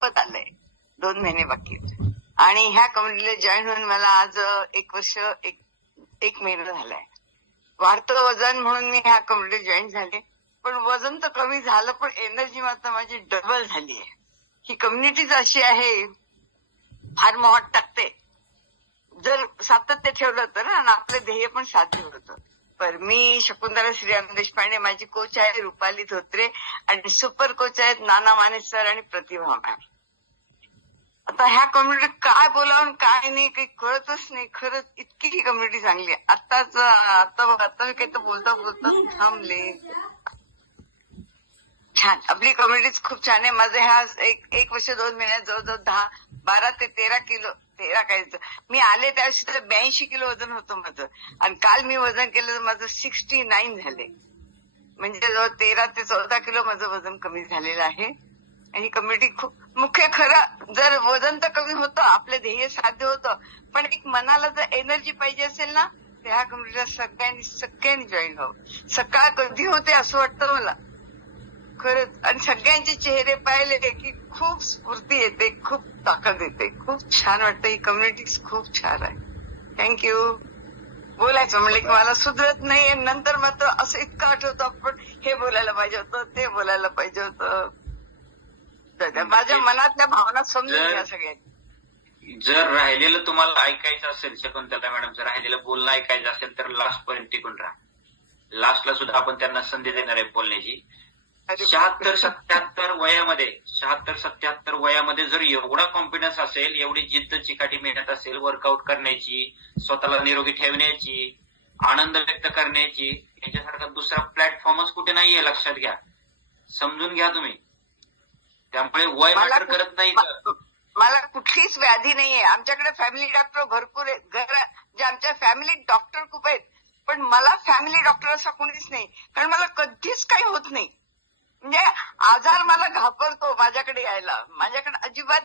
संपत आलंय. 2 महिने बाकी आहेत. आणि ह्या कम्युनिटीला जॉईन होऊन मला आज 1 वर्ष 1 महिना झालाय. वाढतं वजन म्हणून मी ह्या कम्युनिटीत जॉईन झाले. पण वजन तर कमी झालं, पण एनर्जी मात्र माझी डबल झाली आहे. ही कम्युनिटीच अशी आहे, फार मोहात टाकते. जर सातत्य ठेवलं तर आणि आपलं ध्येय पण साध्य होतं. पर मी शकुंतला श्रीराम देशपांडे, माझी कोच आहे रुपाली धोत्रे, आणि सुपर कोच आहेत नाना माने सर आणि प्रतिभा मॅम. आता ह्या कम्युनिटीत काय बोलावं काय नाही काही कळतच नाही. खरंच इतकी ही कम्युनिटी चांगली आहे. आता मी काही तर बोलता थांबले. छान, आपली कम्युनिटी खूप छान आहे. माझं ह्या 1 वर्ष 2 महिन्यात जवळजवळ 12 ते 13 किलो, 13 काय मी आले त्यावेळेस 82 किलो वजन होतं माझं. आणि काल मी वजन केलं तर माझं 69 झाले. म्हणजे जवळ 13 ते 14 किलो माझं वजन कमी झालेलं आहे. आणि ही कम्युनिटी खूप मुख्य. खरं जर वजन तर कमी होतं, आपलं ध्येय साध्य होतं, पण एक मनाला जर एनर्जी पाहिजे असेल ना, तर ह्या कम्युनिटीला सगळ्यांनी जॉईन व्हावं. सकाळ कधी होते असं वाटतं मला खरंच. आणि सगळ्यांचे चेहरे पाहिले की खूप स्फूर्ती येते, खूप ताकद येते, खूप छान वाटतं. ही कम्युनिटी खूप छान आहे. थँक्यू. बोलायचं म्हणलं की मला सुधरत नाही. नंतर मात्र असं इतकं आठवतं, आपण हे बोलायला पाहिजे होतं, ते बोलायला पाहिजे होतं. माझ्या मनातल्या भावना समजून घ्या सगळ्यांनी. जर राहिलेलं तुम्हाला ऐकायचं असेल, शकुंतला मॅडमचं राहिलेलं बोलणं ऐकायचं असेल तर लास्ट पर्यंत टिकून राहा. लास्टला सुद्धा आपण त्यांना संधी देणार आहे बोलण्याची. 76-77 वयामध्ये जर एवढा कॉन्फिडन्स असेल, एवढी जिद्द चिकाटी मेहनत असेल, वर्कआउट करण्याची, स्वतःला निरोगी ठेवण्याची, आनंद व्यक्त करण्याची, याच्यासारखा दुसरा प्लॅटफॉर्मच कुठे नाहीये. लक्षात घ्या, समजून घ्या तुम्ही. त्यामुळे वय मॅटर करत नाही. मला कुठलीच व्याधी नाहीये. आमच्याकडे फॅमिली डॉक्टर भरपूर आहेत. जे आमच्या फॅमिलीत डॉक्टर खूप आहेत, पण मला फॅमिली डॉक्टर असा कोणीच नाही. कारण मला कधीच काही होत नाही. म्हणजे आजार मला घाबरतो माझ्याकडे यायला. माझ्याकडे अजिबात